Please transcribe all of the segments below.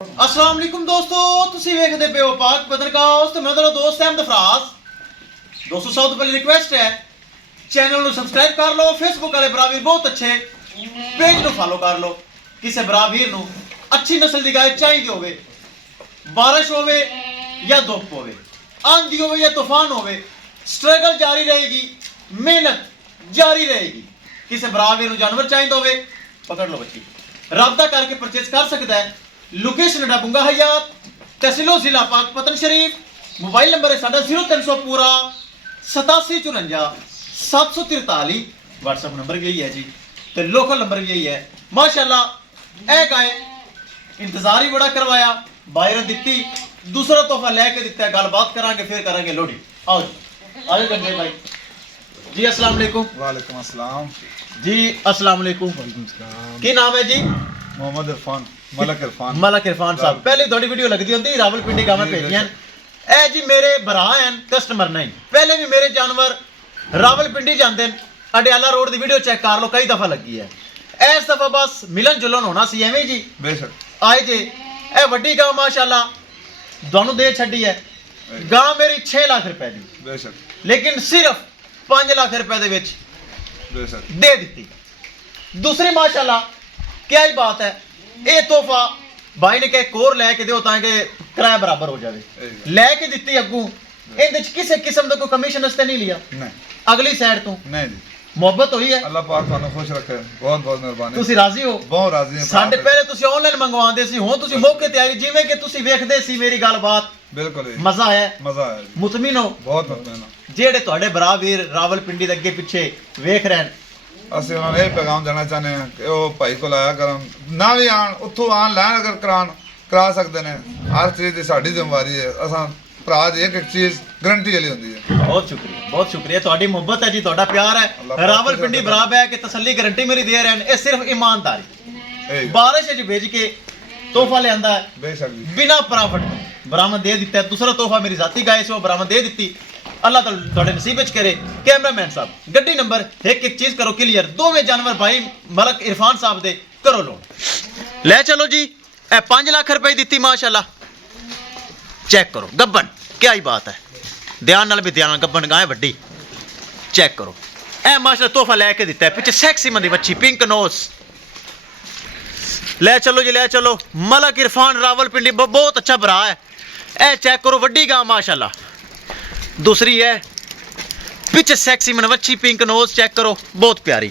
अस्सलाम वालेकुम दोस्तों, तुसी वेखदे पे हो पाक पत्रकास्ट ते मेरा दोस्त अहमद फराज। दोस्तों सब तो पहले रिक्वेस्ट है चैनल ਨੂੰ ਸਬਸਕ੍ਰਾਈਬ ਕਰ ਲਓ, ਫੇਸਬੁੱਕ ਵਾਲੇ ਭਰਾ ਵੀ ਬਹੁਤ ਅੱਛੇ ਪੇਜ ਨੂੰ ਫਾਲੋ ਕਰ ਲਓ। ਕਿਸੇ ਭਰਾ ਵੀਰ ਨੂੰ ਅੱਛੀ ਨਸਲ ਦੀ ਗਾਇ ਚਾਹੀਦੀ ਹੋਵੇ, ਬਾਰਿਸ਼ ਹੋਵੇ ਜਾਂ ਧੁੱਪ ਹੋਵੇ, ਆਂधी ਹੋਵੇ ਜਾਂ ਤੂਫਾਨ ਹੋਵੇ, ਸਟਰਗਲ ਜਾਰੀ ਰਹੇਗੀ, ਮਿਹਨਤ ਜਾਰੀ ਰਹੇਗੀ। ਕਿਸੇ ਭਰਾ ਵੀਰ ਨੂੰ ਜਾਨਵਰ ਚਾਹੀਦਾ ਹੋਵੇ ਪਕੜ ਲਓ ਬੱਚੀ, ਰਾਬਤਾ ਕਰਕੇ ਪਰਚੇਸ ਕਰ ਸਕਦਾ ਹੈ। लोकेशन है बुंगा हयात, तहसीलो जिला पाकपतन शरीफ। मोबाइल नंबर है साढ़ा 0300 पूरा 8754 743। व्हाट्सएप नंबर भी यही है जी, तो लोकल नंबर भी यही है। माशाल्लाह ए गाय इंतजार ही बड़ा करवाया, बाहर दिती, दूसरा तोहफा लेके दिता है। गलबात करांगे फिर करेंगे लोडी। आओ जी, आओ गंजे भाई जी। अस्सलाम वालेकुम। वालेकुम अस्सलाम जी। अस्सलाम वालेकुम। की नाम है जी? मोहम्मद इरफान, मलक इरफान। मलक इरफान साहब, पहले थोड़ी वीडियो लगती होंगी रावलपिंडी गांव में भेजियां। ए जी मेरे भरा हैं कस्टमर नहीं, पहले भी मेरे जानवर रावलपिंडी जाते हैं। अडियाला रोड की वीडियो चेक कर लो, कई दफा लगी है। इस दफा बस मिलन जुलन होना सी एवें जी। बेशक आए जे ए वड्डी गांव माशाल्लाह दोनों दे छड़ी है। गांव मेरी 6 लाख रुपए दी, बेशक, लेकिन सिर्फ 5 लाख रुपए दे विच बेशक दे दी। दूसरी माशाल्लाह क्या ही बात है, ये तोहफा भाई ने कहे कोर लैके दो ताकि किराया बराबर हो जाए। लैके दिती अगू इहदे च किसी किस्म का कोई कमीशन इसते नहीं लिया। नहीं, अगली साइड तो नहीं जी, मोहब्बत हुई है। अल्लाह पाक ਤੁਹਾਨੂੰ खुश रखे, बहुत बहुत मेहरबानी। ਤੁਸੀਂ ਰਾਜ਼ੀ ਹੋ? बहुत राजी हां। ਸਾਡੇ ਪਹਿਲੇ ਤੁਸੀਂ ਆਨਲਾਈਨ ਮੰਗਵਾਉਂਦੇ ਸੀ, ਹੁਣ ਤੁਸੀਂ ਮੌਕੇ ਤੇ ਆਏ, ਜਿਵੇਂ ਕਿ ਤੁਸੀਂ ਵੇਖਦੇ ਸੀ ਮੇਰੀ ਗੱਲਬਾਤ। बिल्कुल जी, ਮਜ਼ਾ ਆਇਆ, मजा आया जी, ਮੁਤਮਿਨ ਹੋ। बहुत मुतमईन। ਜਿਹੜੇ ਤੁਹਾਡੇ ਭਰਾ ਵੀਰ ਰਾਵਲਪਿੰਡੀ ਦੇ ਅੱਗੇ ਪਿੱਛੇ ਵੇਖ ਰਹੇ ਨੇ, ਅਸੀਂ ਉਹਨਾਂ ਨੂੰ ਇਹ ਪੈਗਾਮ ਦੇਣਾ ਚਾਹੁੰਦੇ ਹਾਂ ਕਿ ਉਹ ਭਾਈ ਕੋਲ ਆਇਆ ਕਰਨ, ਨਾ ਵੀ ਆਣ ਉੱਥੋਂ ਆਣ ਲੈਣ, ਅਗਰ ਕਰਾ ਸਕਦੇ ਨੇ। ਹਰ ਚੀਜ਼ ਦੀ ਸਾਡੀ ਜ਼ਿੰਮੇਵਾਰੀ ਹੈ। ਅਸਾਂ ਭਰਾ ਦੀ ਇੱਕ ਇੱਕ ਚੀਜ਼ ਗਰੰਟੀ ਵਾਲੀ ਹੁੰਦੀ ਹੈ। ਬਹੁਤ ਸ਼ੁਕਰੀਆ, ਬਹੁਤ ਸ਼ੁਕਰੀਆ। ਤੁਹਾਡੀ ਮੁਹੱਬਤ ਹੈ ਜੀ, ਤੁਹਾਡਾ ਪਿਆਰ ਹੈ। ਅੱਲਾਹ ਰਾਵਲਪਿੰਡੀ ਭਰਾ ਬੈ ਕੇ ਤਸੱਲੀ ਗਰੰਟੀ ਮੇਰੀ ਦੇ ਰਹੇ ਨੇ। ਇਹ ਸਿਰਫ ਇਮਾਨਦਾਰੀ, ਇਹ ਬਾਰਿਸ਼ ਵਿੱਚ ਭੇਜ ਕੇ ਤੋਹਫਾ ਲਿਆਂਦਾ ਹੈ, ਬੇਸ਼ੱਕ ਜੀ, ਬਿਨਾ ਪ੍ਰਾਫਿਟ ਤੋਂ ਬਰਾਮਦ ਦੇ ਦਿੱਤਾ ਹੈ। ਦੂਸਰਾ ਤੋਹਫਾ ਮੇਰੀ ਜ਼ਾਤੀ ਗਾਇ ਸੀ, ਉਹ ਬਰਾਮਦ ਦੇ ਦਿੱਤੀ। अल्लाह ਤੁਹਾਡੇ ਨਸੀਬ ਵਿੱਚ ਕਰੇ। ਕੈਮਰਾਮੈਨ ਸਾਹਿਬ ਗੱਡੀ ਨੰਬਰ ਇੱਕ ਚੀਜ਼ ਕਰੋ ਕਲੀਅਰ, ਦੋਵੇਂ ਜਾਨਵਰ ਭਾਈ ਮਲਕ ਇਰਫਾਨ ਸਾਹਿਬ ਦੇ ਕਰੋ ਲੋਨ। ਲੈ ਚਲੋ ਜੀ, ਇਹ 5 ਲੱਖ ਰੁਪਏ ਦਿੱਤੀ ਮਾਸ਼ਾਅੱਲਾ। ਚੈੱਕ ਕਰੋ ਗੱਬਨ, ਕੀ ਹੀ ਬਾਤ ਹੈ। ਧਿਆਨ ਨਾਲ ਵੀ ਧਿਆਨ ਨਾਲ, ਗੱਬਨ ਗਾਂ ਵੱਡੀ। ਚੈੱਕ ਕਰੋ, ਇਹ ਮਾਸ਼ਾਅੱਲਾ ਤੋਹਫਾ ਲੈ ਕੇ ਦਿੱਤਾ ਹੈ। ਪਿੱਛੇ ਸੈਕਸੀ ਮੰਦੀ ਬੱਚੀ, ਪਿੰਕ ਨੋਸ। ਲੈ ਚਲੋ ਜੀ, ਲੈ ਚਲੋ। ਮਲਕ ਇਰਫਾਨ ਰਾਵਲਪਿੰਡੀ ਬਹੁਤ ਅੱਛਾ ਭਰਾ ਹੈ। ਇਹ ਚੈੱਕ ਕਰੋ, ਵੱਡੀ ਗਾਂ ਮਾਸ਼ਾਅੱਲਾ। दूसरी है पीछे सैक्सी मनवच्छी, पिंक नोज। चेक करो, बहुत प्यारी।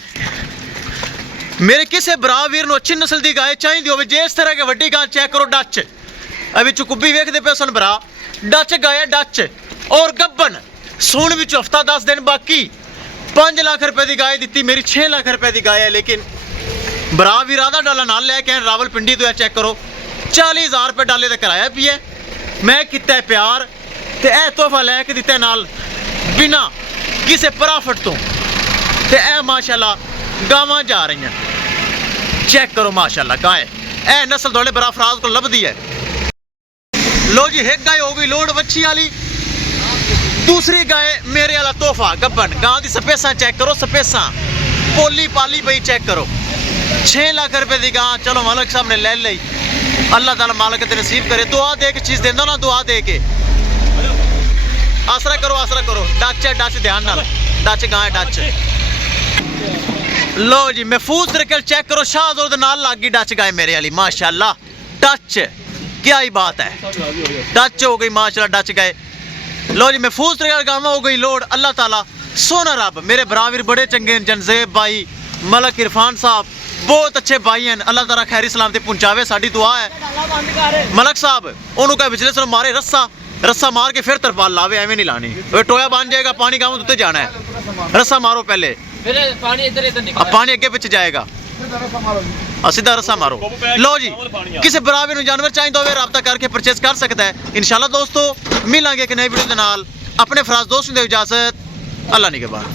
मेरे किसी भरा वीर नु अच्छी नस्ल की गाय चाहिए हो, जे इस तरह के वड्डी गाय चेक करो। डच अभी चुकुब्बी वेखते पे सन भरा, डच गाय डच और गब्बन सून विच हफ्ता 10 दिन बाकी। 5 लाख रुपए की गाय दी मेरी, 6 लाख रुपए की गाय है। लेकिन भरा वीर आधा डाला नाल लैके रावलपिंडी तो है। चेक करो, 40,000 रुपए डाले का किराया भी है। मैं किता प्यार ते ए तोहफा लैके दिता नाल बिना किसी प्रॉफिट तो। ते ए माशाल्लाह गावां जा रही हैं। चेक करो माशाल्लाह गाय, ए नस्ल थोड़े बड़ा फराज को लभदी है। लो जी, एक गाय हो गई लोड वच्छी वाली। दूसरी गाय मेरे वाला तोहफा गब्बन गांव की। सपेसा चेक करो, सपेसा पोली पाली पई। चेक करो, 6 लाख रुपए की गां। चलो मालिक साहब ने ले ली, अल्लाह ताला मालिक ते नसीब करे। दुआ दे के चीज़ देंदा ना, दुआ दे के आसरा करो, आसरा करो। डच है, डच ध्यान नाल, डच गां है, डच। लो जी, महफूज तरीके चेक करो, शाहजोर दे नाल लग गई डच गाय मेरे वाली माशाल्लाह। डच क्या ही बात है, डच हो गई माशाल्लाह, डच गाय। लो जी, महफूज तरीके गावां हो गई लोड। अल्लाह ताला सोना रब, मेरे बराबर बड़े चंगे जनजेब भाई मलक इरफान साहब बहुत अच्छे भाई हैं। अल्लाह ताला खैरी सलामती पहुंचावे, साडी दुआ है। मलक साहब ओनू कह पिछले साल मारे रस्सा मार के फिर तरपाल लावे, एवें नहीं लानी। टोया बन जाएगा, पानी गांव उत्ते जाना है। रस्सा मारो पहले, फिर पानी इधर निकल, पानी अगे पिछे जाएगा, सीधा रस्सा मारो। लो जी, किसी बराबर जानवर चाहिए तो राब्ता करके परचेज कर सकता है। इंशाल्लाह दोस्तों मिलांगे एक नई वीडियो के नाल। अपने फराज दोस्त ने इजाजत, अल्लाह निगहबान।